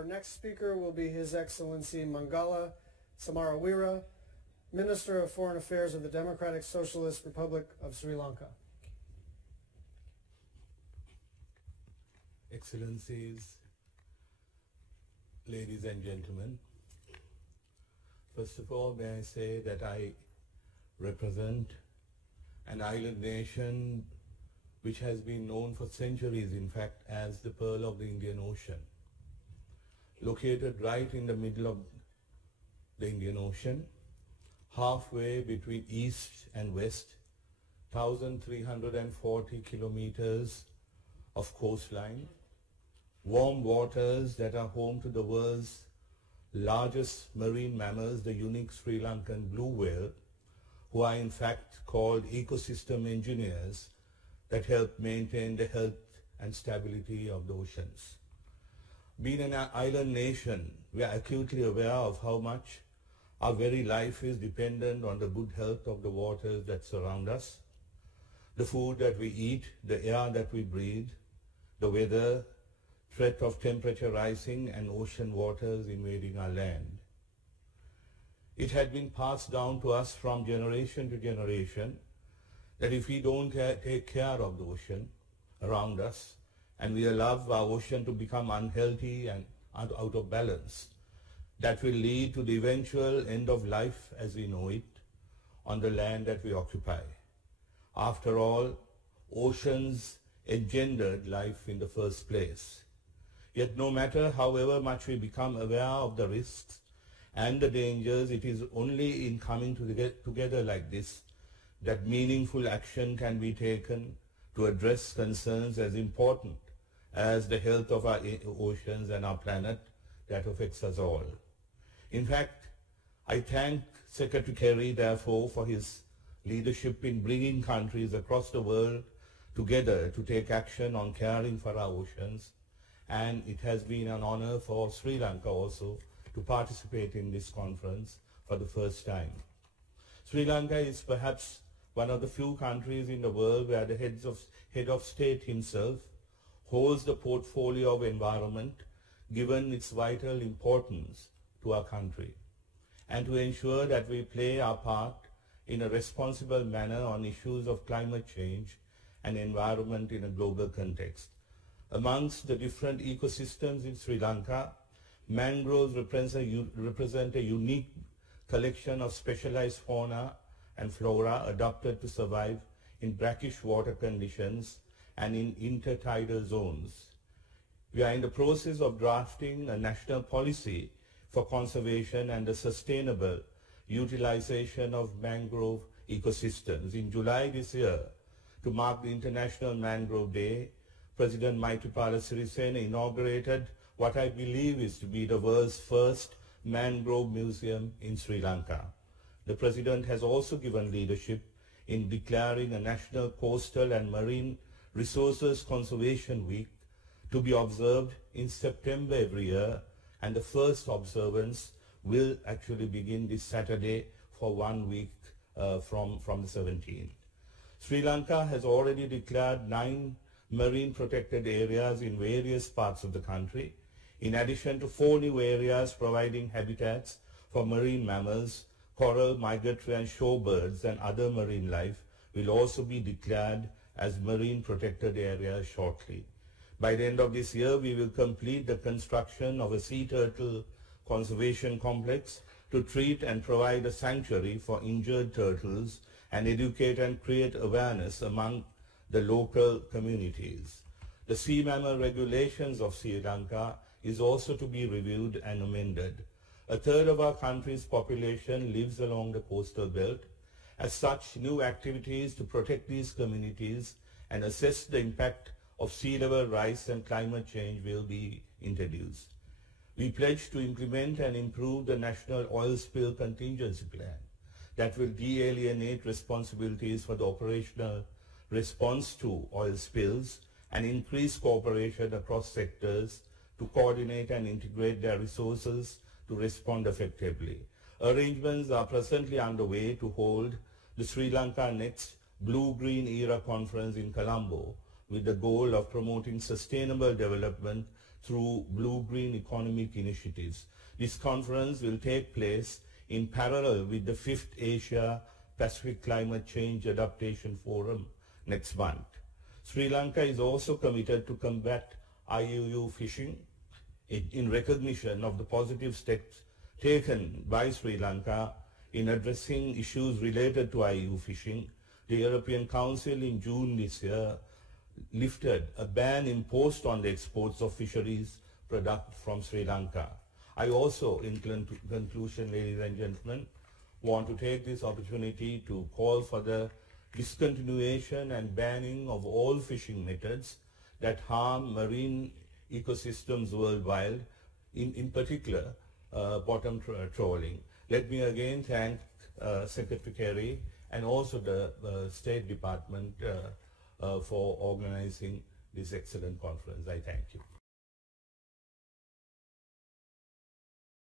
Our next speaker will be His Excellency Mangala Samaraweera, Minister of Foreign Affairs of the Democratic Socialist Republic of Sri Lanka. Excellencies, ladies and gentlemen, first of all, may I say that I represent an island nation which has been known for centuries, in fact, as the Pearl of the Indian Ocean. Located right in the middle of the Indian Ocean, halfway between east and west, 1,340 kilometers of coastline, warm waters that are home to the world's largest marine mammals, the unique Sri Lankan blue whale, who are in fact called ecosystem engineers that help maintain the health and stability of the oceans. Being an island nation, we are acutely aware of how much our very life is dependent on the good health of the waters that surround us, the food that we eat, the air that we breathe, the weather, threat of temperature rising, and ocean waters invading our land. It had been passed down to us from generation to generation that if we don't take care of the ocean around us, and we allow our ocean to become unhealthy and out of balance, that will lead to the eventual end of life as we know it on the land that we occupy. After all, oceans engendered life in the first place. Yet no matter however much we become aware of the risks and the dangers, it is only in coming together like this that meaningful action can be taken to address concerns as important as the health of our oceans and our planet that affects us all. In fact, I thank Secretary Kerry, therefore, for his leadership in bringing countries across the world together to take action on caring for our oceans, and it has been an honor for Sri Lanka also to participate in this conference for the first time. Sri Lanka is perhaps one of the few countries in the world where the head of state himself holds the portfolio of environment, given its vital importance to our country, and to ensure that we play our part in a responsible manner on issues of climate change and environment in a global context. Amongst the different ecosystems in Sri Lanka, mangroves represent a unique collection of specialized fauna and flora adapted to survive in brackish water conditions and in intertidal zones. We are in the process of drafting a national policy for conservation and the sustainable utilization of mangrove ecosystems. In July this year, to mark the International Mangrove Day, President Maithripala Sirisena inaugurated what I believe is to be the world's first mangrove museum in Sri Lanka. The President has also given leadership in declaring a National Coastal and Marine Resources Conservation Week to be observed in September every year, and the first observance will actually begin this Saturday for 1 week from the 17th. Sri Lanka has already declared 9 marine protected areas in various parts of the country, in addition to 4 new areas providing habitats for marine mammals, coral, migratory and shorebirds and other marine life will also be declared as marine protected areas shortly. By the end of this year, we will complete the construction of a sea turtle conservation complex to treat and provide a sanctuary for injured turtles and educate and create awareness among the local communities. The sea mammal regulations of Sri Lanka is also to be reviewed and amended. A third of our country's population lives along the coastal belt. As such, new activities to protect these communities and assess the impact of sea level rise and climate change will be introduced. We pledge to implement and improve the National Oil Spill Contingency Plan that will de-alienate responsibilities for the operational response to oil spills and increase cooperation across sectors to coordinate and integrate their resources to respond effectively. Arrangements are presently underway to hold the Sri Lanka Next Blue-Green Era Conference in Colombo with the goal of promoting sustainable development through blue-green economic initiatives. This conference will take place in parallel with the 5th Asia Pacific Climate Change Adaptation Forum next month. Sri Lanka is also committed to combat IUU fishing in recognition of the positive steps taken by Sri Lanka in addressing issues related to IUU fishing. The European Council in June this year lifted a ban imposed on the exports of fisheries products from Sri Lanka. I also, in conclusion, ladies and gentlemen, want to take this opportunity to call for the discontinuation and banning of all fishing methods that harm marine ecosystems worldwide, in particular bottom trawling. Let me again thank Secretary Kerry and also the State Department for organizing this excellent conference. I thank you.